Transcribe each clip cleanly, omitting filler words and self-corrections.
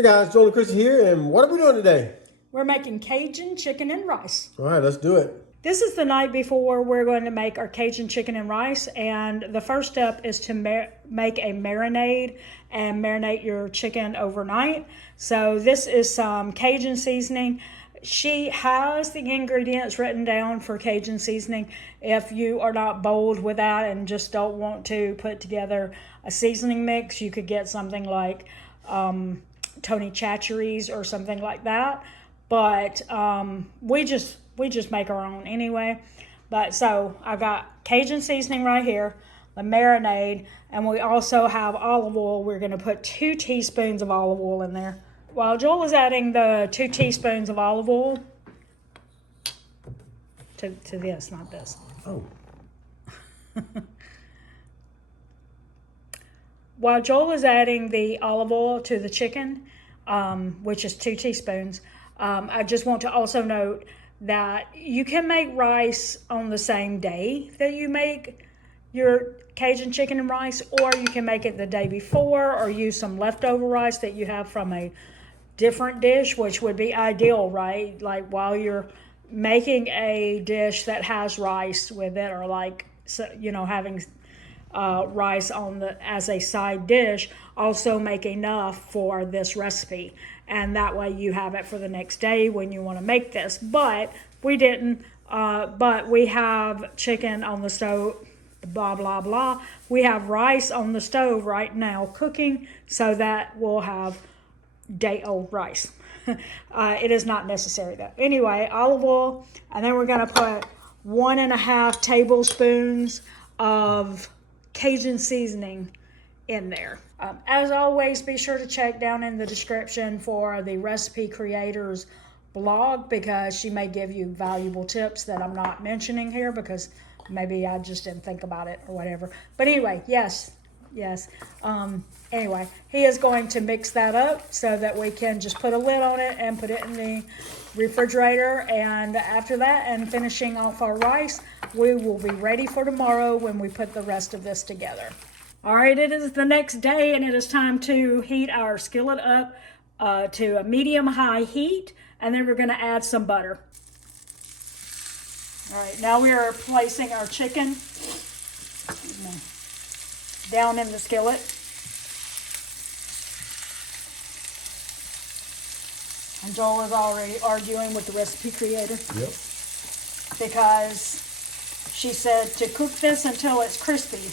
Hey guys, Joel and Christy here, and what are we doing today? We're making Cajun chicken and rice. All right, let's do it. This is the night before we're going to make our Cajun chicken and rice, and the first step is to make a marinade and marinate your chicken overnight. So this is some Cajun seasoning. She has the ingredients written down for Cajun seasoning. If you are not bold with that and just don't want to put together a seasoning mix, you could get something like Tony Chachere's or something like that. But we just make our own anyway. But so I got Cajun seasoning right here, the marinade, and we also have olive oil. We're going to put 2 teaspoons of olive oil in there. While Joel is adding the 2 teaspoons of olive oil to this, not this. Oh. While Joel is adding the olive oil to the chicken, which is 2 teaspoons, I just want to also note that you can make rice on the same day that you make your Cajun chicken and rice, or you can make it the day before or use some leftover rice that you have from a different dish, which would be ideal, right? Like while you're making a dish that has rice with it, or like, you know, having rice on as a side dish, also make enough for this recipe, and that way you have it for the next day when you want to make this. But we didn't, but we have chicken on the stove, blah blah blah. We have rice on the stove right now cooking, so that we'll have day-old rice. It is not necessary though. Anyway, olive oil, and then we're going to put 1.5 tablespoons of Cajun seasoning in there. As always, be sure to check down in the description for the recipe creator's blog, because she may give you valuable tips that I'm not mentioning here because maybe I just didn't think about it or whatever. But anyway, yes. Anyway, he is going to mix that up so that we can just put a lid on it and put it in the refrigerator. And after that, and finishing off our rice, we will be ready for tomorrow when we put the rest of this together. All right, it is the next day, and it is time to heat our skillet up to a medium-high heat, and then we're going to add some butter. All right, now we are placing our chicken down in the skillet. And Joel is already arguing with the recipe creator. Yep. Because she said to cook this until it's crispy.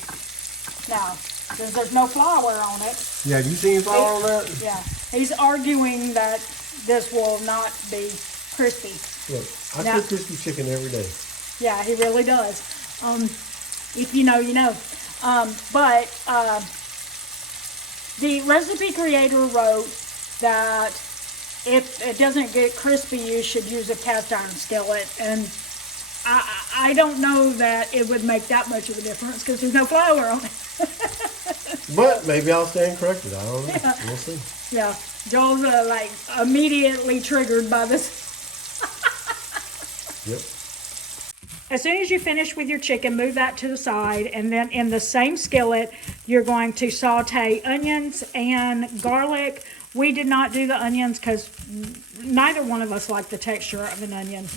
Now, since there's no flour on it. Yeah, you seen flour on that? Yeah. He's arguing that this will not be crispy. Look, I cook crispy chicken every day. Yeah, he really does. If you know, you know. But the recipe creator wrote that if it doesn't get crispy, you should use a cast iron skillet. And I don't know that it would make that much of a difference because there's no flour on it. But maybe I'll stand corrected. I don't know. Yeah. We'll see. Yeah, Joel's like immediately triggered by this. Yep. As soon as you finish with your chicken, move that to the side, and then in the same skillet, you're going to saute onions and garlic. We did not do the onions because neither one of us like the texture of an onion.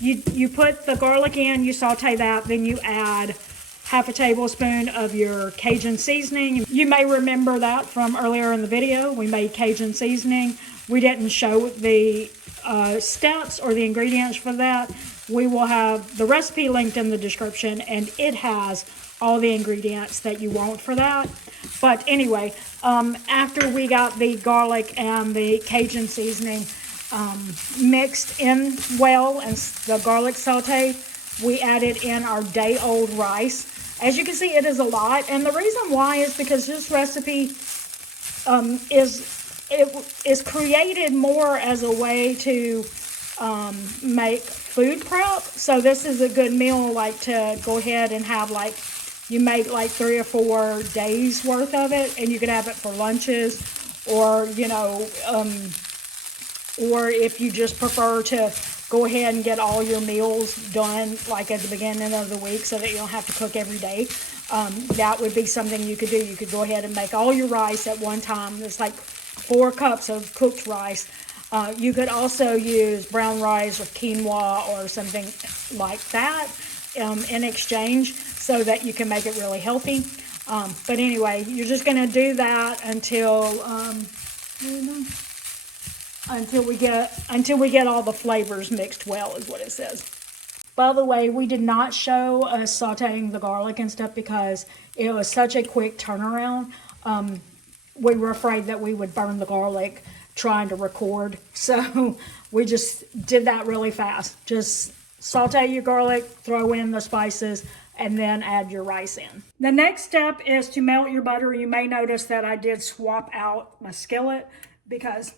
You put the garlic in, you saute that, then you add half a tablespoon of your Cajun seasoning. You may remember that from earlier in the video. We made Cajun seasoning. We didn't show the steps or the ingredients for that. We will have the recipe linked in the description, and it has all the ingredients that you want for that. But anyway, after we got the garlic and the Cajun seasoning mixed in well and the garlic saute, we added in our day-old rice. As you can see, it is a lot, and the reason why is because this recipe is created more as a way to make food prep. So this is a good meal, like to go ahead and have, like, you make like 3 or 4 days worth of it, and you could have it for lunches, or you know, or if you just prefer to go ahead and get all your meals done like at the beginning of the week so that you don't have to cook every day. that would be something you could do. You could go ahead and make all your rice at one time. It's like 4 cups of cooked rice. You could also use brown rice or quinoa or something like that in exchange so that you can make it really healthy. But anyway, you're just going to do that until we get all the flavors mixed well, is what it says. By the way, we did not show us sauteing the garlic and stuff because it was such a quick turnaround. We were afraid that we would burn the garlic trying to record. So we just did that really fast. Just saute your garlic, throw in the spices, and then add your rice in. The next step is to melt your butter. You may notice that I did swap out my skillet because,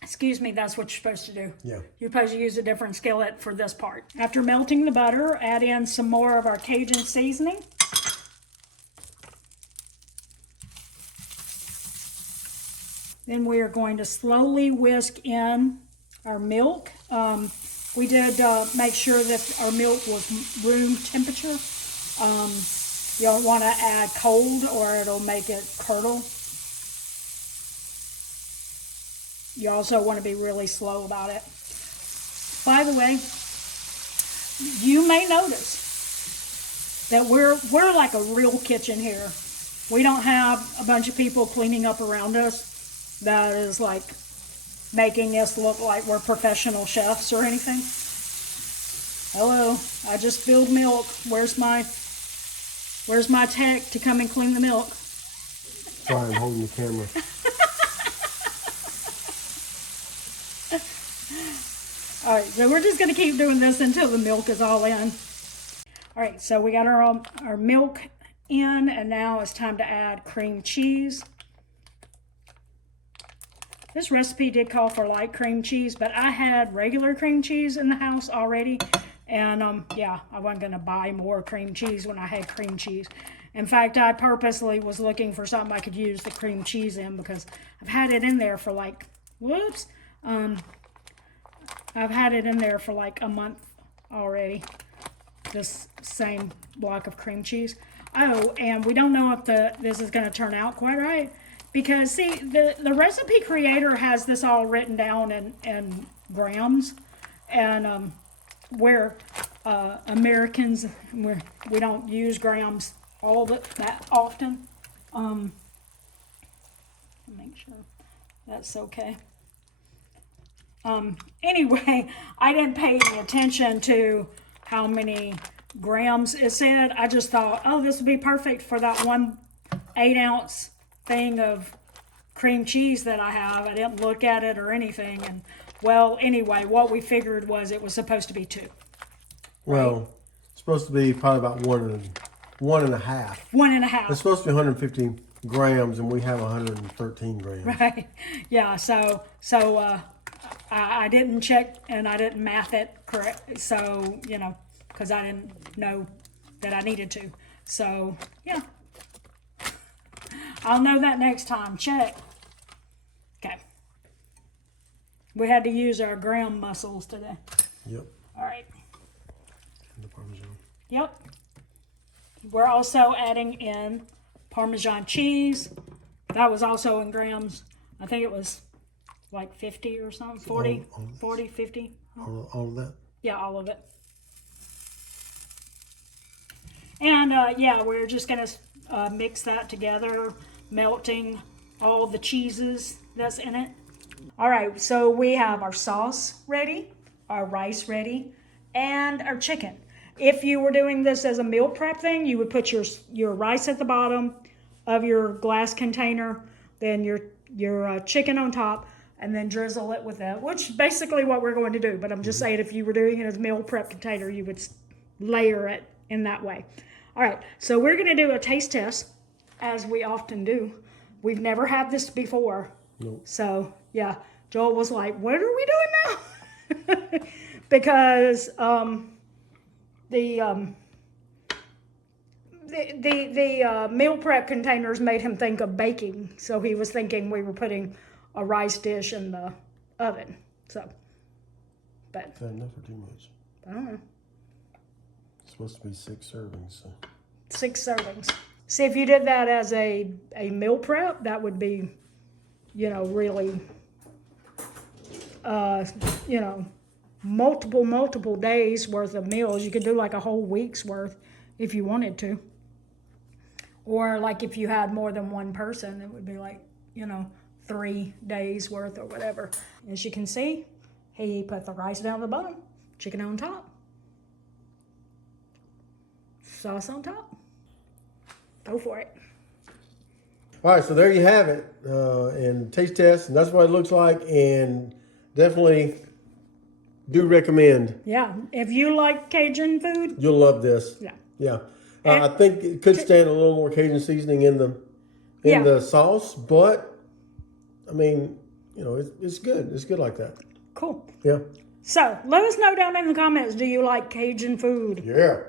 excuse me, that's what you're supposed to do. Yeah. You're supposed to use a different skillet for this part. After melting the butter, add in some more of our Cajun seasoning. Then we are going to slowly whisk in our milk. We did make sure that our milk was room temperature. You don't want to add cold or it'll make it curdle. You also want to be really slow about it. By the way, you may notice that we're like a real kitchen here. We don't have a bunch of people cleaning up around us that is like making us look like we're professional chefs or anything. Hello, I just spilled milk. Where's my tech to come and clean the milk? Sorry, I'm holding the camera. All right, so we're just going to keep doing this until the milk is all in. All right, so we got our milk in, and now it's time to add cream cheese. This recipe did call for light cream cheese, but I had regular cream cheese in the house already. And yeah, I wasn't going to buy more cream cheese when I had cream cheese. In fact, I purposely was looking for something I could use the cream cheese in because I've had it in there for like, I've had it in there for like a month already. This same block of cream cheese. Oh, and we don't know if this is going to turn out quite right. Because, see, the recipe creator has this all written down in grams. And we're Americans, we don't use grams that often. Make sure that's okay. Anyway, I didn't pay any attention to how many grams it said. I just thought, oh, this would be perfect for that 1 8-ounce thing of cream cheese that I have. I didn't look at it or anything. And well, anyway, what we figured was it was supposed to be 2. Well, right? It's supposed to be probably about one and a half. 1.5. It's supposed to be 150 grams, and we have 113 grams. Right. Yeah. So I didn't check and I didn't math it correct. So because I didn't know that I needed to. So yeah. I'll know that next time. Check. Okay. We had to use our gram muscles today. Yep. All right. And the Parmesan. Yep. We're also adding in Parmesan cheese. That was also in grams. I think it was like 50 or something. 40, 40, 50. All of that? Yeah, all of it. And yeah, we're just going to mix that together, melting all the cheeses that's in it. All right, so we have our sauce ready, our rice ready, and our chicken. If you were doing this as a meal prep thing, you would put your rice at the bottom of your glass container, then your chicken on top, and then drizzle it with that, which is basically what we're going to do. But I'm just saying, if you were doing it as a meal prep container, you would layer it in that way. All right, so we're going to do a taste test, as we often do. We've never had this before. Nope. So, yeah, Joel was like, what are we doing now? Because the meal prep containers made him think of baking. So he was thinking we were putting a rice dish in the oven. So, but. Is that enough or too much? I don't know. It's supposed to be 6 servings, so. 6 servings. See, if you did that as a meal prep, that would be, really, multiple days worth of meals. You could do like a whole week's worth if you wanted to. Or like if you had more than one person, it would be like, 3 days worth or whatever. As you can see, he put the rice down the bottom, chicken on top, sauce on top. Go for it. All right, so there you have it, and taste test, and that's what it looks like, and definitely do recommend. Yeah, if you like Cajun food, You'll love this. yeah. Yeah. I think it could stand a little more Cajun seasoning in the sauce, but I mean, it's good. It's good like that. Cool. Yeah. So let us know down in the comments, do you like Cajun food? Yeah.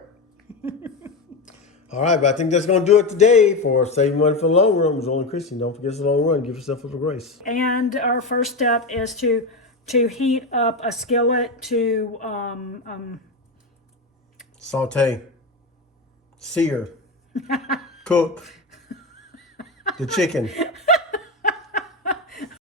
All right, but I think that's going to do it today for Saving Money for the Long Run. It was only Christy. Don't forget the long run. Give yourself a little grace. And our first step is to heat up a skillet to Saute, sear, cook the chicken.